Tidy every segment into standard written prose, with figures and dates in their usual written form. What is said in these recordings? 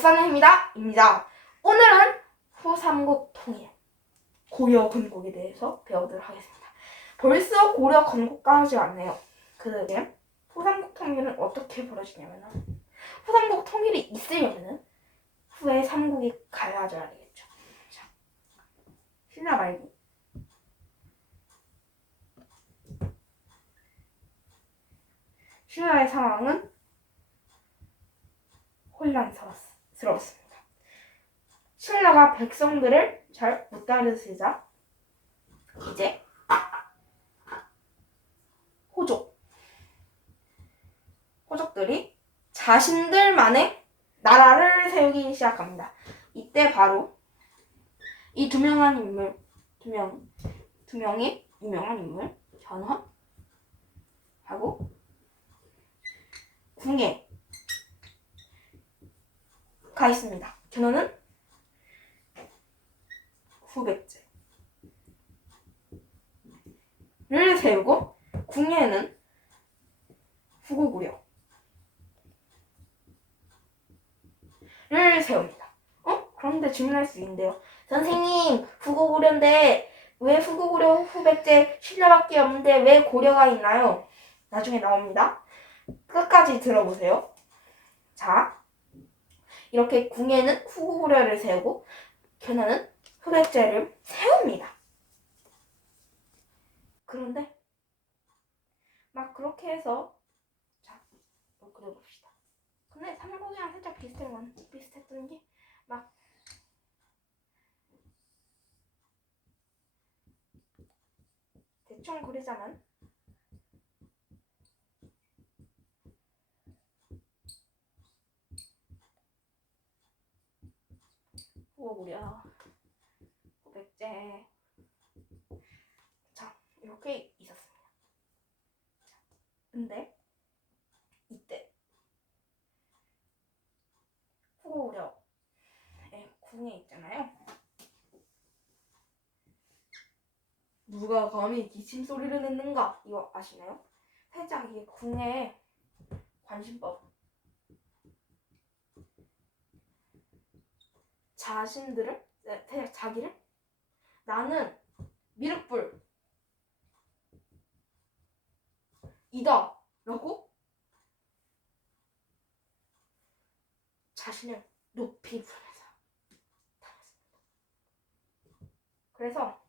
역사는입니다. 오늘은 후삼국 통일, 고려 건국에 대해서 배우도록 하겠습니다. 벌써 고려 건국까지 왔네요. 그러게 후삼국 통일은 어떻게 벌어지냐면은 후삼국 통일이 있으면은 후에 삼국이 갈라져야 되겠죠. 자, 신라 말기. 신라의 상황은 혼란스러웠습니다. 신라가 백성들을 잘 못 따르시자 이제 호족들이 자신들만의 나라를 세우기 시작합니다. 이때 바로 이 두 명이 유명한 인물 견훤하고 궁예가 있습니다. 견훤은 후백제를 세우고 궁예는 후고구려를 세웁니다. 그런데 질문할 수 있는데요. 선생님, 후고구려인데 왜 후고구려, 후백제, 신라밖에 없는데 왜 고려가 있나요? 나중에 나옵니다. 끝까지 들어보세요. 자, 이렇게 궁예는 후고구려를 세우고 견훤은 후백제를 세웁니다. 그런데 막 그렇게 해서 자, 그려봅시다. 근데 삼국이랑 살짝 비슷했던 게 막 대충 그리자면 후고구려, 후백제, 자 이렇게 있었습니다. 근데 이때 후고구려의 궁예 있잖아요. 누가 감히 기침소리를 냈는가? 이거 아시나요? 살짝 이게 궁예의 관심법. 자기를 나는 미륵불 이다 라고 자신을 높이 부르면서 다녔습니다. 그래서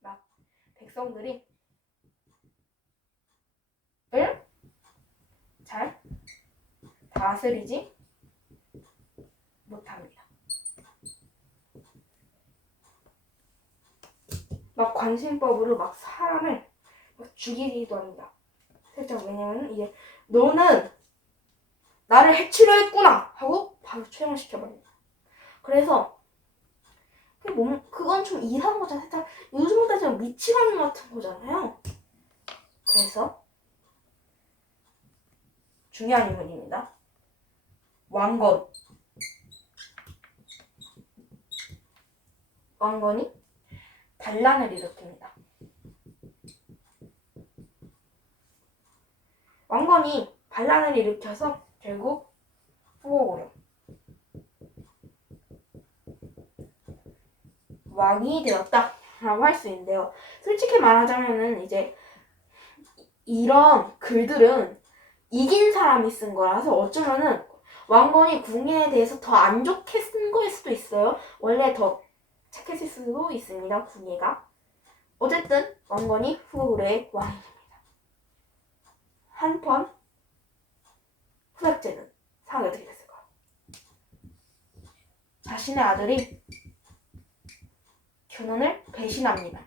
막 백성들이 잘 다스리지 못합니다. 막 관심법으로 막 사람을 막 죽이기도 합니다. 살짝 왜냐면 이게 너는 나를 해치려 했구나 하고 바로 처형을 시켜버립니다. 그래서 그건 좀 이상한 거잖아요. 살짝 요즘으로 따지면 미치광이 같은 거잖아요. 그래서 중요한 인물입니다. 왕건이 반란을 일으킵니다. 왕건이 반란을 일으켜서 결국 후고구려 왕이 되었다라고 할 수 있는데요. 솔직히 말하자면은 이제 이런 글들은 이긴 사람이 쓴 거라서 어쩌면은 왕건이 궁예에 대해서 더 안 좋게 쓴 거일 수도 있어요. 원래 더 착했을 수도 있습니다. 궁예가. 어쨌든 왕건이 후고구려의 왕이 됩니다. 한편 후백제는 상황이 어떻게 됐을까요? 자신의 아들이 견훤을 배신합니다.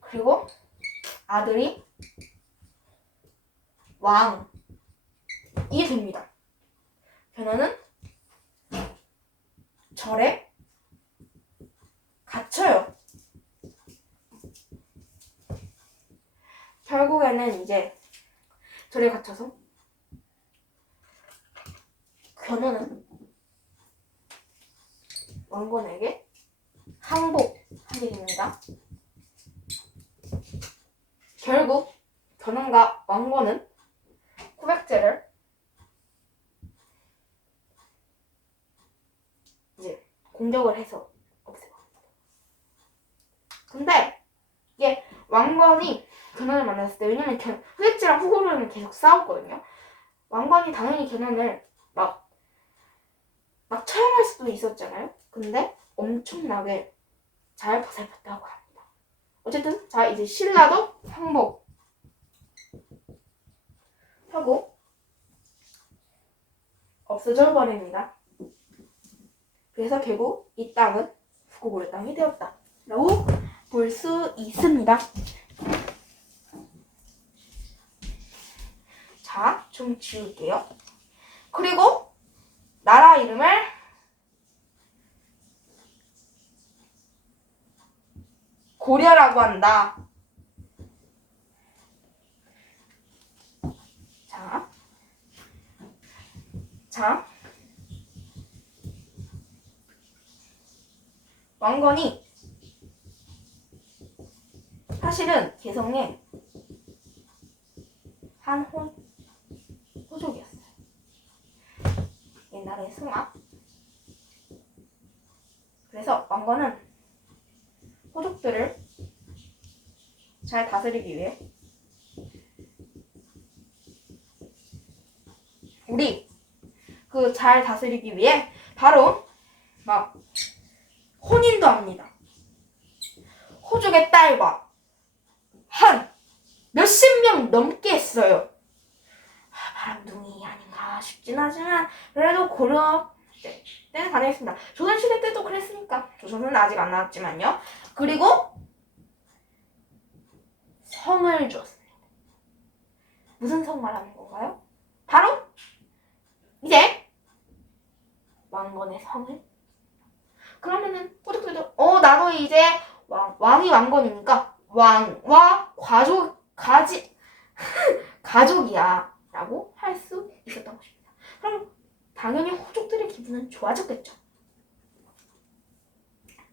그리고 아들이 왕이 됩니다. 견훤은 절에 갇혀요. 결국에는 이제 절에 갇혀서 견훤은 왕건에게 항복하게 됩니다. 결국 견훤과 왕건은 후백제를 이제 공격을 해서 없애고. 근데 이게 왕건이 견훤을 만났을 때, 왜냐면 후백제랑 호고령은 계속 싸웠거든요. 왕건이 당연히 견훤을 막 처형할 수도 있었잖아요. 근데 엄청나게 잘 보살폈다고 합니다. 어쨌든 자, 이제 신라도 항복하고 없어져 버립니다. 그래서 결국 이 땅은 후고구려 땅이 되었다라고 볼 수 있습니다. 자, 좀 지울게요. 그리고 나라 이름을 고려라고 한다. 자, 왕건이 사실은 개성의 한 호족이었어요. 옛날에 승화. 그래서 왕건은 호족들을 잘 다스리기 위해 잘 다스리기 위해 바로 막 혼인도 합니다. 호족의 딸과 한 몇십 명 넘게 했어요. 바람둥이 아닌가 싶진 하지만 그래도 고려 때는 가능했습니다. 조선시대 때도 그랬으니까. 조선은 아직 안 나왔지만요. 그리고 성을 주었습니다. 무슨 성 말하는 건가요? 바로 이제 왕건의 성을. 그러면은 호족들도 나도 이제 왕이 왕건이니까 왕과 가족이야 라고 할 수 있었던 것입니다. 그럼 당연히 호족들의 기분은 좋아졌겠죠.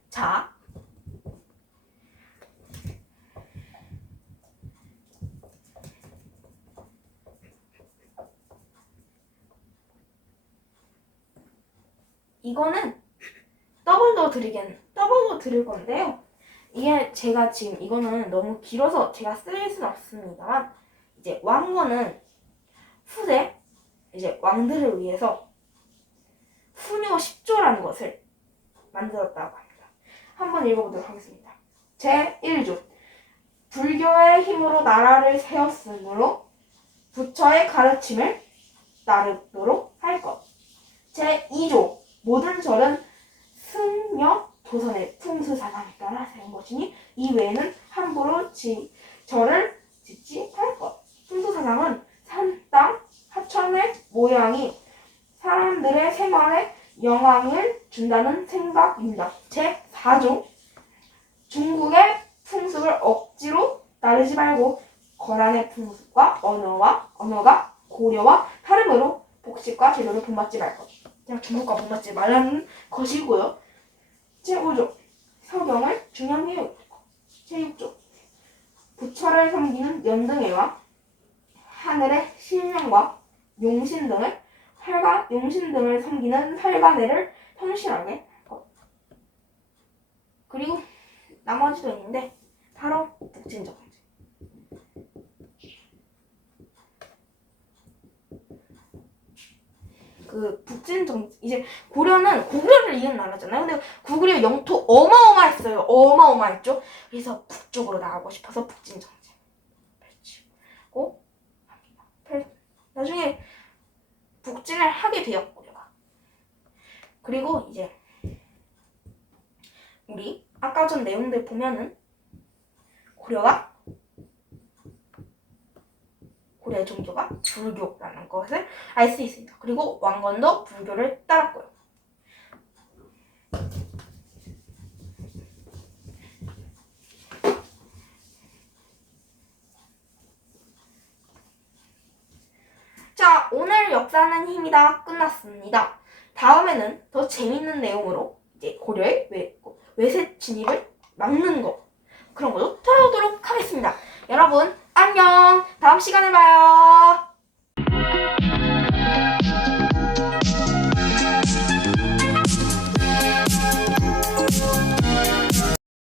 자, 이거는 더블로 드릴 건데요. 이게 제가 지금 이거는 너무 길어서 제가 쓸 수는 없습니다만, 이제 왕건은 후대 이제 왕들을 위해서 후묘 10조라는 것을 만들었다고 합니다. 한번 읽어보도록 하겠습니다. 제1조 불교의 힘으로 나라를 세웠으므로 부처의 가르침을 따르도록 할 것. 제2조 모든 절은 승려 조선의 풍수사상에 따라 세운 것이니 이 외에는 함부로 절을 짓지 할 것. 풍수사상은 산, 땅, 하천의 모양이 사람들의 생활에 영향을 준다는 생각입니다. 제4조 중국의 풍습을 억지로 따르지 말고 거란의 풍습과 언어가 고려와 다르므로 복식과 제도를 본받지 말 것. 그냥 중국과 본받지 말라는 것이고요. 제5조 서경을 중요한 교육. 제6조 부처를 섬기는 연등회와 하늘의 신령과 용신 등을 섬기는 활관회를 성실하게 것. 그리고 나머지도 있는데 바로 북진정제. 이제 고구려를 이은 나라잖아요. 근데 고구려 영토 어마어마했어요. 어마어마했죠. 그래서 북쪽으로 나가고 싶어서 북진정제 펼치고 나중에 북진을 하게 되었고요. 그리고 이제 우리 아까 전 내용들 보면은 고려의 종교가 불교라는 것을 알 수 있습니다. 그리고 왕건도 불교를 따랐고요. 자, 오늘 역사는 힘이다 끝났습니다. 다음에는 더 재밌는 내용으로 이제 고려의 외세 진입을 막는 거, 그런 걸로 돌아오도록 하겠습니다. 여러분 안녕. 다음 시간에 봐요.